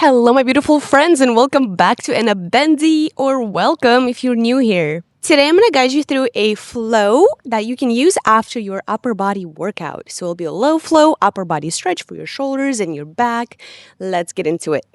Hello, my beautiful friends, and welcome back to an Abendi, or welcome if you're new here. Today, I'm going to guide you through a flow that you can use after your upper body workout. So, it'll be a low flow, upper body stretch for your shoulders and your back. Let's get into it.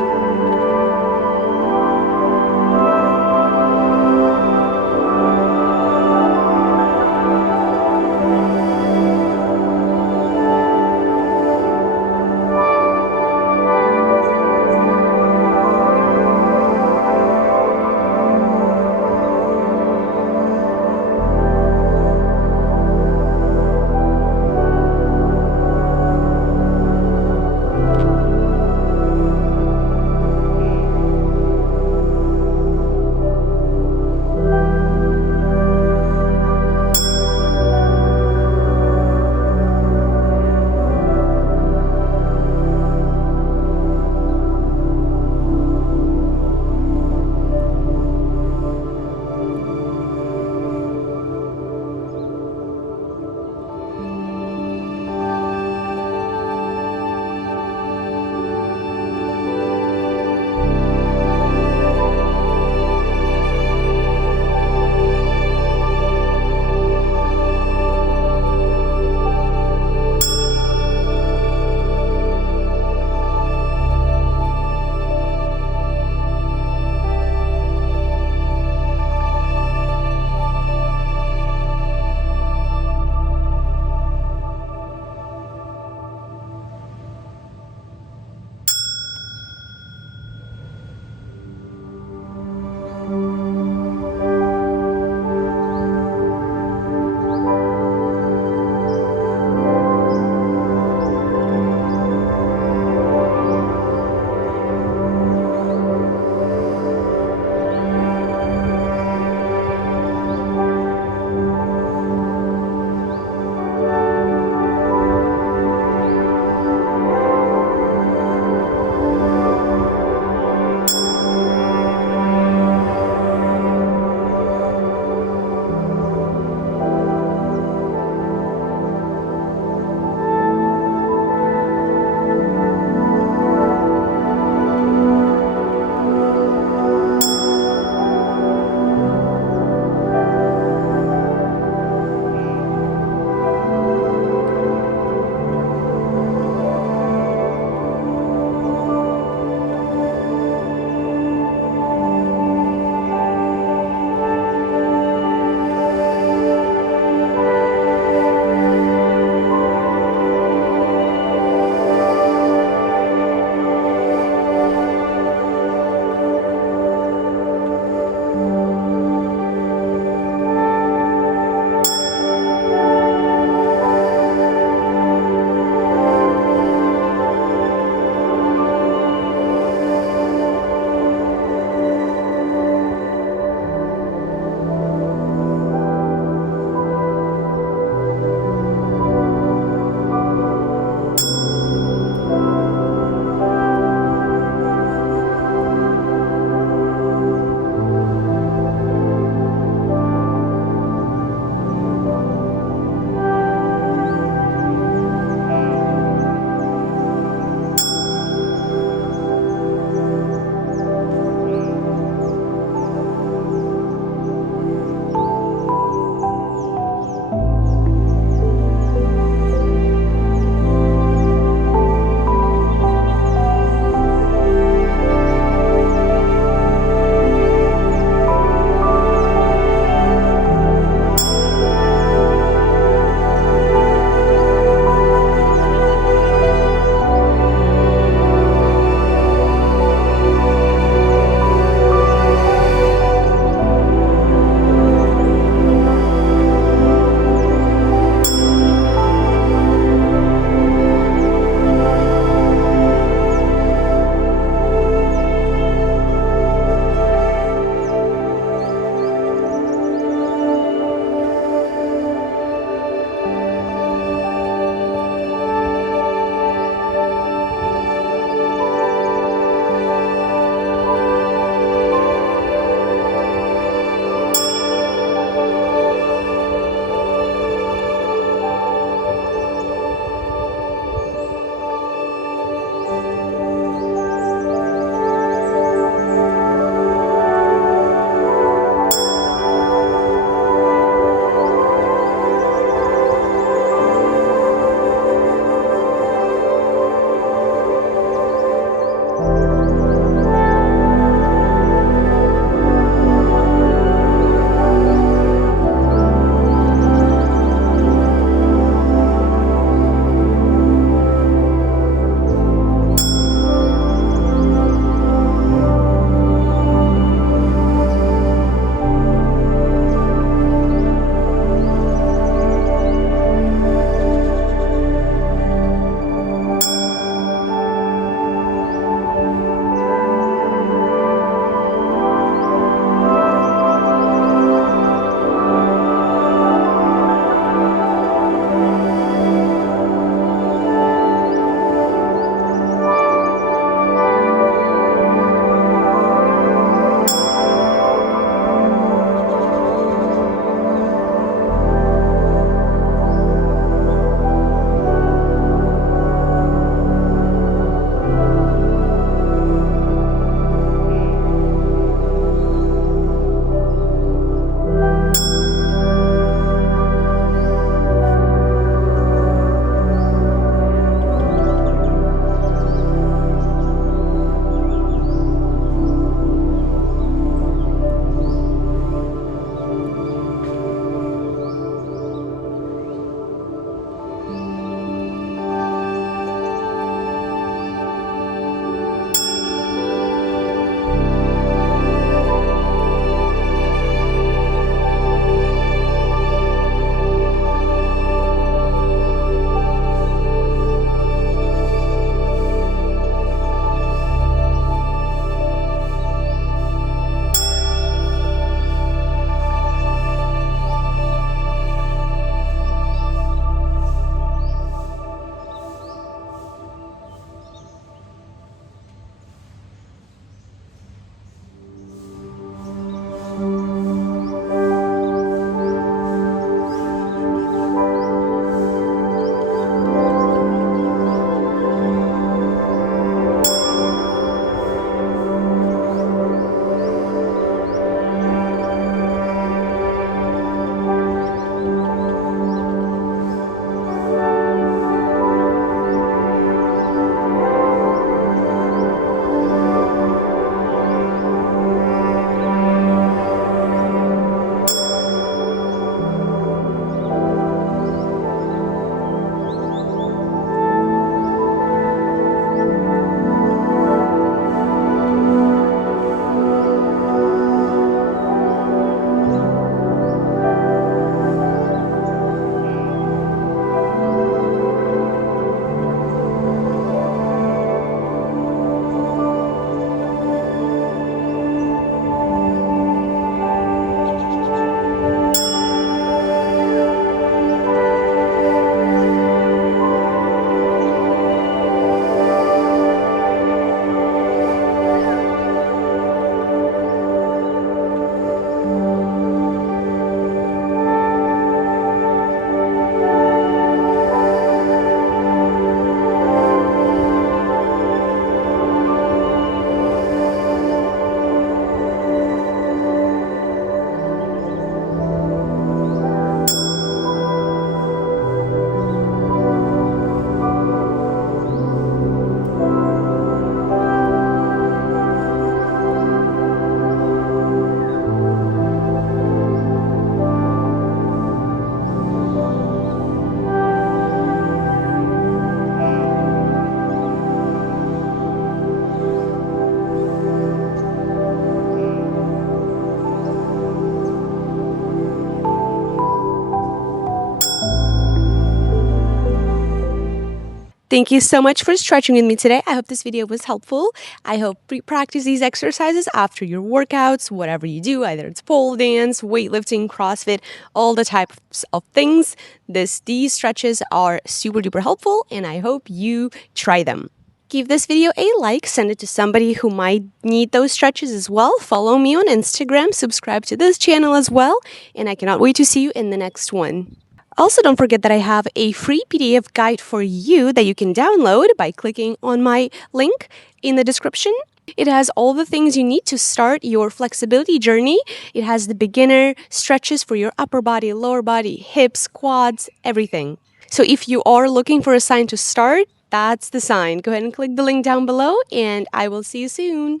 Thank you so much for stretching with me today. I hope this video was helpful. I hope you practice these exercises after your workouts, whatever you do, either it's pole dance, weightlifting, CrossFit, all the types of things. These stretches are super duper helpful, and I hope you try them. Give this video a like, send it to somebody who might need those stretches as well. Follow me on Instagram, subscribe to this channel as well, and I cannot wait to see you in the next one. Also, don't forget that I have a free PDF guide for you that you can download by clicking on my link in the description. It has all the things you need to start your flexibility journey. It has the beginner stretches for your upper body, lower body, hips, quads, everything. So if you are looking for a sign to start, that's the sign. Go ahead and click the link down below, and I will see you soon.